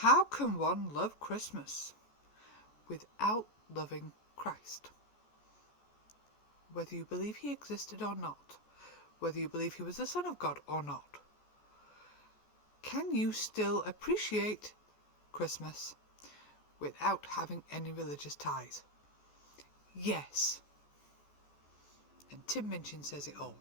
How can one love Christmas without loving Christ? Whether you believe he existed or not, whether you believe he was the Son of God or not, can you still appreciate Christmas without having any religious ties? Yes. And Tim Minchin says it all.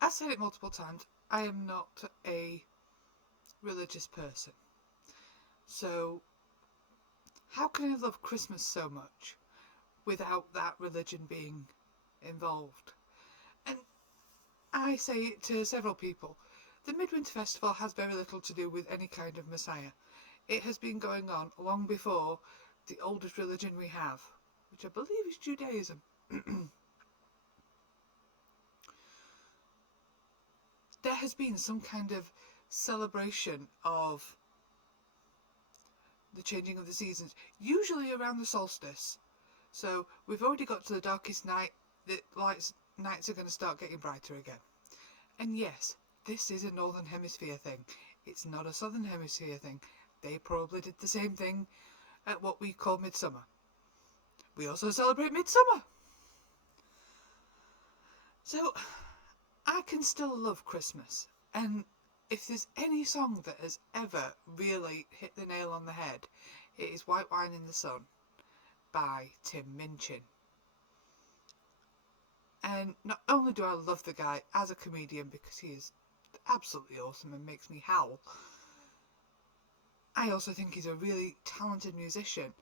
I've said it multiple times, I am not a religious person. So how can I love Christmas so much without that religion being involved? And I say it to several people. The Midwinter Festival has very little to do with any kind of Messiah. It has been going on long before the oldest religion we have, which I believe is Judaism. There has been some kind of celebration of the changing of the seasons, usually around the solstice. So we've already got to the darkest night, the nights are going to start getting brighter again. And yes, this is a Northern Hemisphere thing. It's not a Southern Hemisphere thing. They probably did the same thing at what we call Midsummer. We also celebrate Midsummer. So I can still love Christmas, and if there's any song that has ever really hit the nail on the head, it is White Wine in the Sun by Tim Minchin. And not only do I love the guy as a comedian because he is absolutely awesome and makes me howl, I also think he's a really talented musician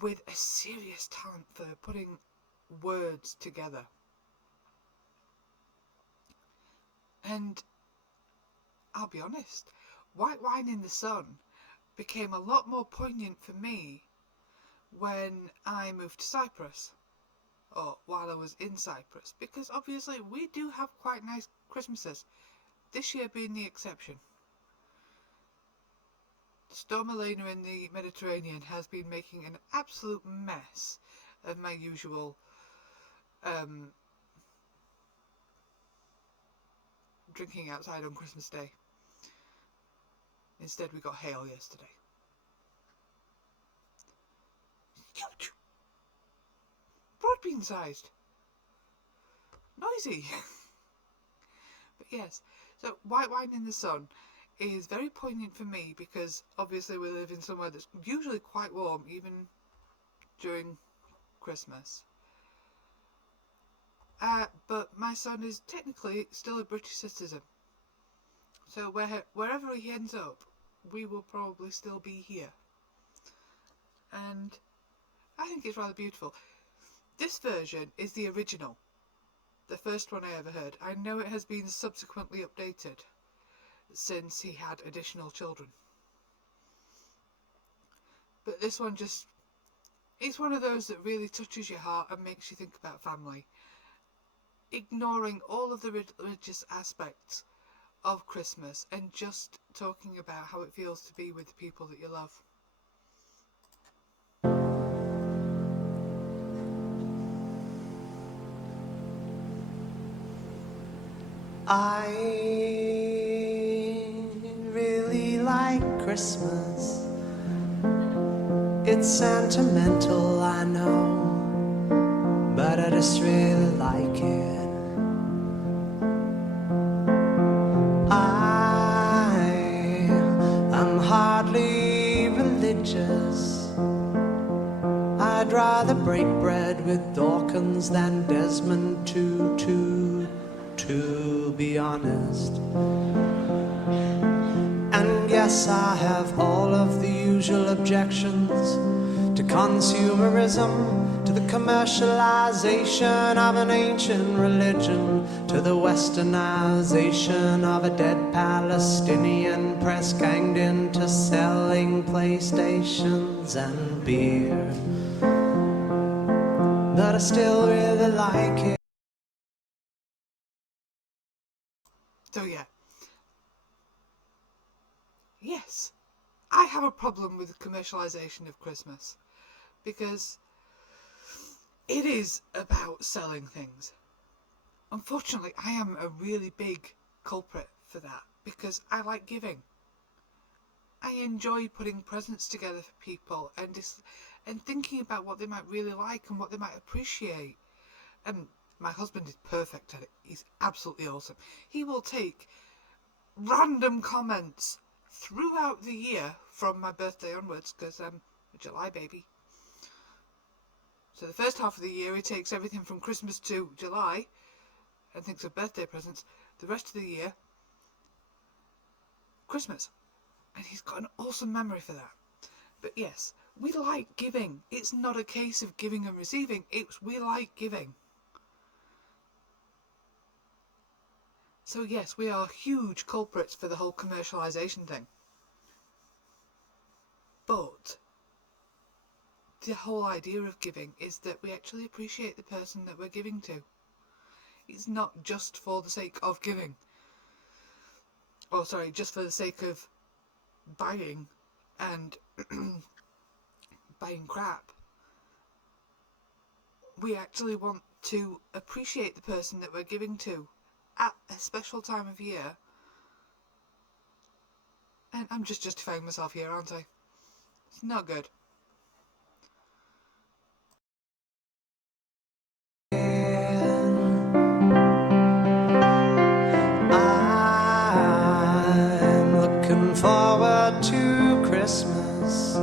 with a serious talent for putting words together. And I'll be honest, White Wine in the Sun became a lot more poignant for me when I moved to Cyprus, or while I was in Cyprus, because obviously we do have quite nice Christmases, this year being the exception. Storm Elena in the Mediterranean has been making an absolute mess of my usual drinking outside on Christmas Day. Instead we got hail yesterday. Huge! Broad bean sized. Noisy! But yes, so White Wine in the Sun is very poignant for me because obviously we live in somewhere that's usually quite warm, even during Christmas. But my son is technically still a British citizen. So wherever he ends up, we will probably still be here. And I think it's rather beautiful. This version is the original. The first one I ever heard. I know it has been subsequently updated since he had additional children. But this one just, it's one of those that really touches your heart and makes you think about family. Ignoring all of the religious aspects of Christmas and just talking about how it feels to be with the people that you love. I really like Christmas. It's sentimental, I know, but I just really like it. I'm hardly religious. I'd rather break bread with Dawkins than Desmond Tutu, to be honest. And yes, I have all of the usual objections to consumerism, to the commercialization of an ancient religion, to the westernization of a dead Palestinian press ganged into selling PlayStations and beer. But I still really like it. So yeah. Yes, I have a problem with the commercialisation of Christmas because It is about selling things. Unfortunately, I am a really big culprit for that because I like giving. I enjoy putting presents together for people and thinking about what they might really like and what they might appreciate. And my husband is perfect at it. He's absolutely awesome. He will take random comments throughout the year from my birthday onwards, because I'm a July baby. So the first half of the year he takes everything from Christmas to July and thinks of birthday presents. The rest of the year, Christmas. And he's got an awesome memory for that. But yes, we like giving. It's not a case of giving and receiving. We like giving. So yes, we are huge culprits for the whole commercialisation thing. But the whole idea of giving is that we actually appreciate the person that we're giving to. It's not just for the sake of giving. Just for the sake of buying and buying crap. We actually want to appreciate the person that we're giving to at a special time of year. And I'm just justifying myself here, aren't I? It's not good. I'm looking forward to Christmas,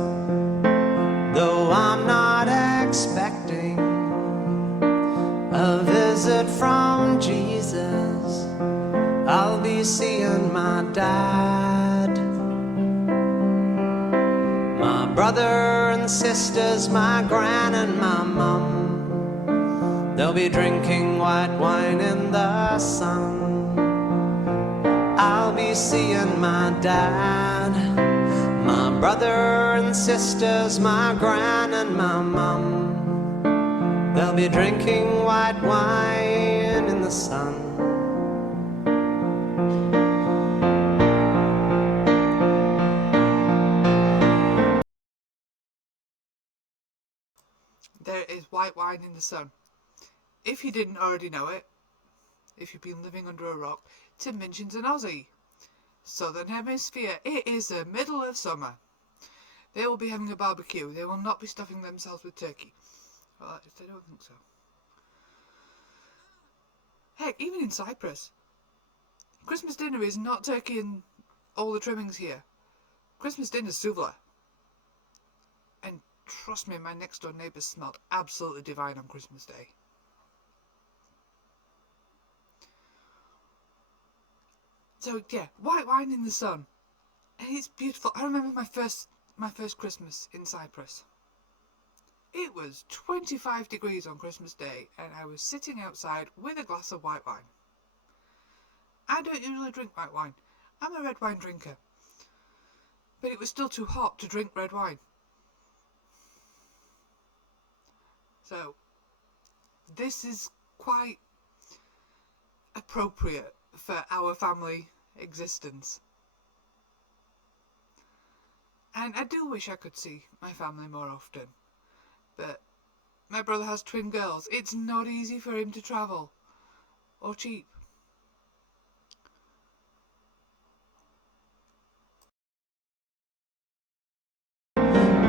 though I'm not expecting a visit from Jesus. I'll be seeing my dad, my brother and sisters, my gran and my mum. They'll be drinking white wine in the sun. I'll be seeing my dad, my brother and sisters, my gran and my mum. They'll be drinking white wine in the sun. There is white wine in the sun. If you didn't already know it, if you've been living under a rock, Tim Minchin's an Aussie. Southern Hemisphere. It is the middle of summer. They will be having a barbecue. They will not be stuffing themselves with turkey. Well, I don't think so. Heck, even in Cyprus, Christmas dinner is not turkey and all the trimmings here. Christmas dinner's souvlaki. And trust me, my next door neighbours smelled absolutely divine on Christmas Day. So yeah, white wine in the sun, and it's beautiful. I remember my first Christmas in Cyprus. It was 25 degrees on Christmas Day, and I was sitting outside with a glass of white wine. I don't usually drink white wine. I'm a red wine drinker. But it was still too hot to drink red wine. So, this is quite appropriate for our family existence. And I do wish I could see my family more often. But my brother has twin girls. It's not easy for him to travel. Or cheap.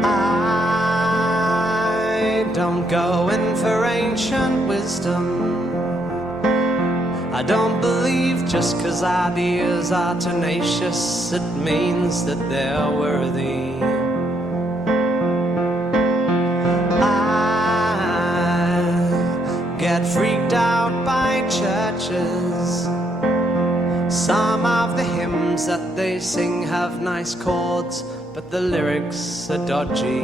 I don't go in for ancient wisdom. I don't believe just 'cause ideas are tenacious, it means that they're worthy. I get freaked out by churches. Some of the hymns that they sing have nice chords, but the lyrics are dodgy.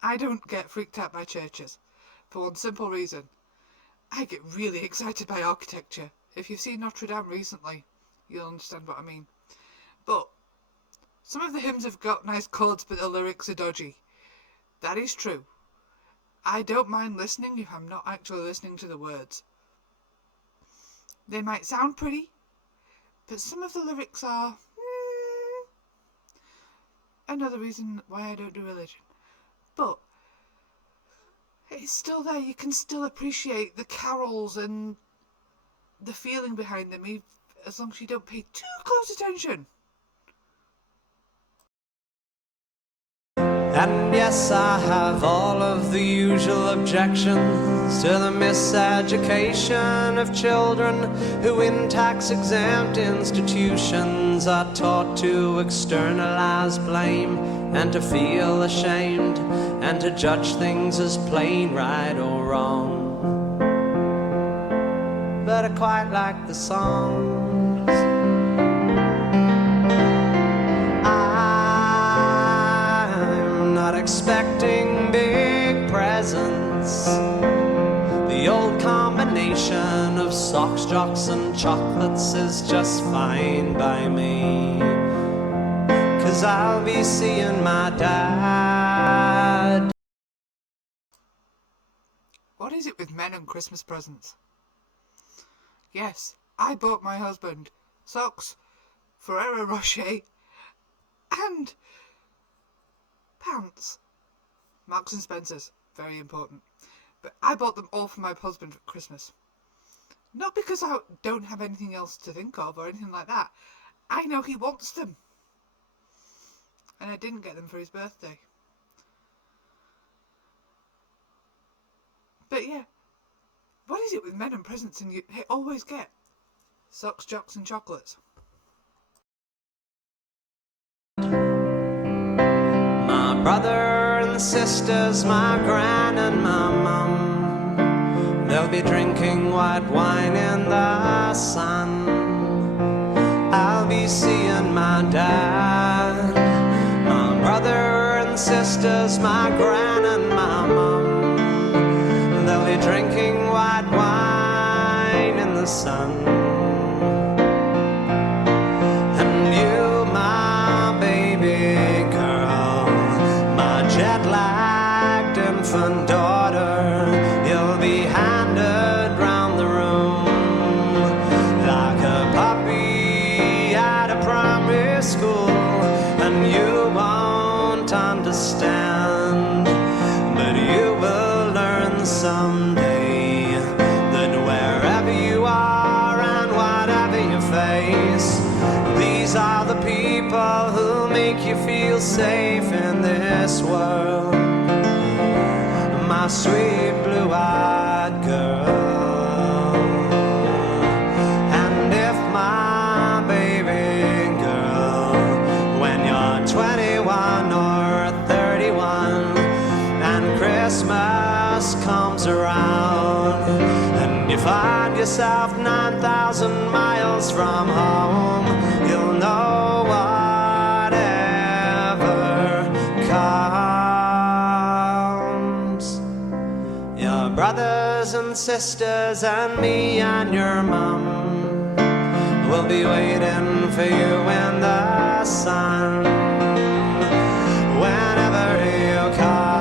I don't get freaked out by churches. For one simple reason. I get really excited by architecture. If you've seen Notre Dame recently, you'll understand what I mean. But some of the hymns have got nice chords, but the lyrics are dodgy. That is true. I don't mind listening if I'm not actually listening to the words. They might sound pretty, but some of the lyrics are... another reason why I don't do religion. But it's still there. You can still appreciate the carols and the feeling behind them, as long as you don't pay too close attention. And yes, I have all of the usual objections to the miseducation of children who in tax-exempt institutions are taught to externalize blame and to feel ashamed and to judge things as plain right or wrong. But I quite like the songs. I'm not expecting big presents. The old combination of socks, jocks, and chocolates is just fine by me. 'Cause I'll be seeing my dad. What is it with men and Christmas presents? Yes, I bought my husband socks, Ferrero Rocher, and pants. Marks and Spencer's, very important. But I bought them all for my husband for Christmas. Not because I don't have anything else to think of or anything like that. I know he wants them. And I didn't get them for his birthday. But yeah, what is it with men and presents and they always get socks, jocks and chocolates? My brother and sisters, my gran and my mum, they'll be drinking white wine in the sun. I'll be seeing my dad. My brother and sisters, my gran and my mum, they'll be drinking white wine in the sun. And you, my baby girl, my jet-lagged infant daughter, you'll be handed round the room like a puppy at a primary school. And you won't understand, but you will learn someday that wherever you are and whatever you face, these are the people who make you feel safe in this world. My sweet blue-eyed girl. And if my baby girl, when you're 21 or 31 and Christmas comes around and you find yourself 9,000 miles from home, you'll know whatever comes. Your brothers and sisters and me and your mum will be waiting for you in the sun whenever you come.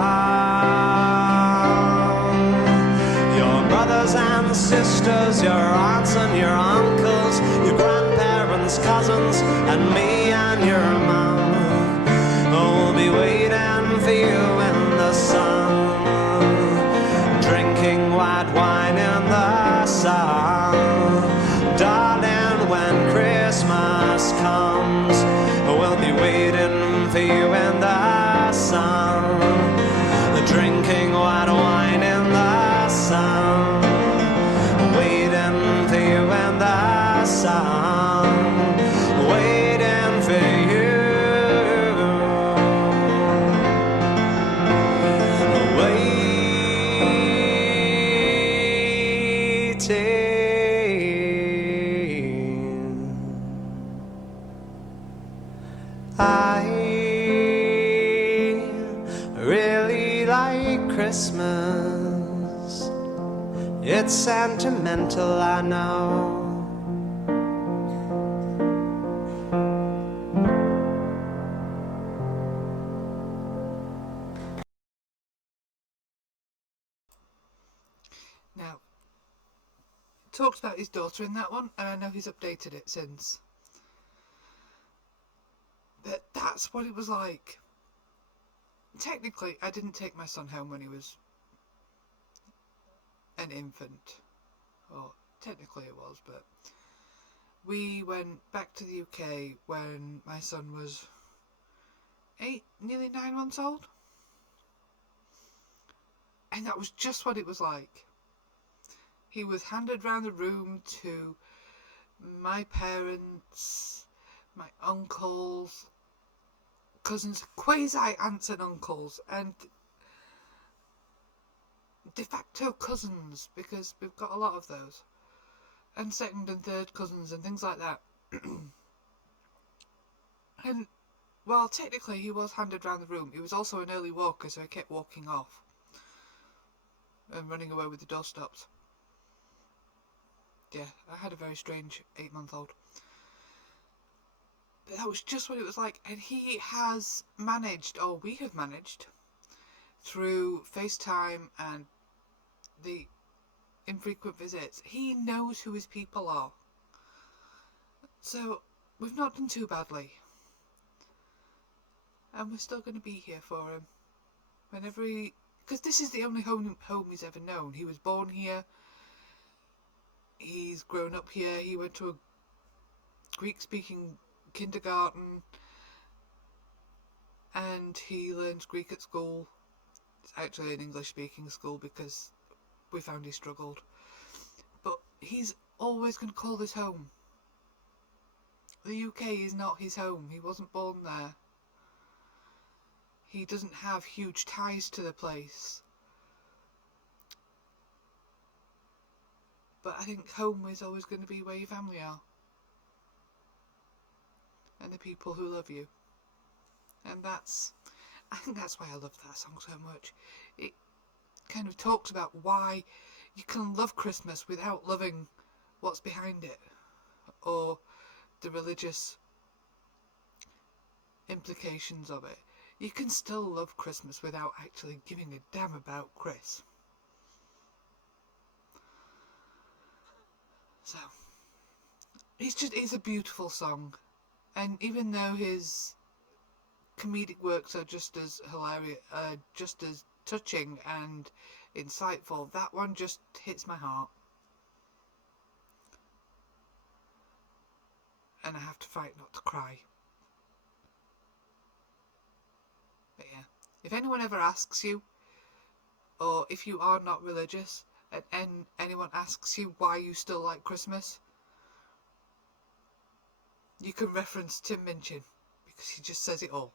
Your brothers and sisters, your aunts and your uncles, your grandparents, cousins, and me and your mum will be waiting for you in the sun, drinking white wine in the sun. Darling, when Christmas comes, we'll be waiting for you in the sun, drinking white wine in the sun, waiting for you in the sun, waiting for you, I really like Christmas. It's sentimental, I know. Now, talks about his daughter in that one, and I know he's updated it since. But that's what it was like. Technically, I didn't take my son home when he was an infant. Or technically it was, but we went back to the UK when my son was 8, nearly 9 months old. And that was just what it was like. He was handed round the room to my parents, my uncles, cousins, quasi-aunts and uncles, and de facto cousins, because we've got a lot of those, and second and third cousins and things like that. And while technically he was handed round the room, he was also an early walker, so he kept walking off and running away with the doorstops. Yeah, I had a very strange 8-month-old. But that was just what it was like, and he has managed, or we have managed, through FaceTime and the infrequent visits, he knows who his people are. So we've not done too badly. And we're still going to be here for him. Whenever he... Because this is the only home he's ever known. He was born here. He's grown up here. He went to a Greek-speaking kindergarten. And he learned Greek at school. It's actually an English-speaking school because we found he struggled. But he's always going to call this home. The UK is not his home. He wasn't born there. He doesn't have huge ties to the place. But I think home is always going to be where your family are. And the people who love you. And I think that's why I love that song so much. It kind of talks about why you can love Christmas without loving what's behind it. Or the religious implications of it. You can still love Christmas without actually giving a damn about Chris. So, it's a beautiful song. And even though his comedic works are just as hilarious, just as touching and insightful, that one just hits my heart. And I have to fight not to cry. But yeah, if anyone ever asks you, or if you are not religious, and anyone asks you why you still like Christmas, you can reference Tim Minchin, because he just says it all.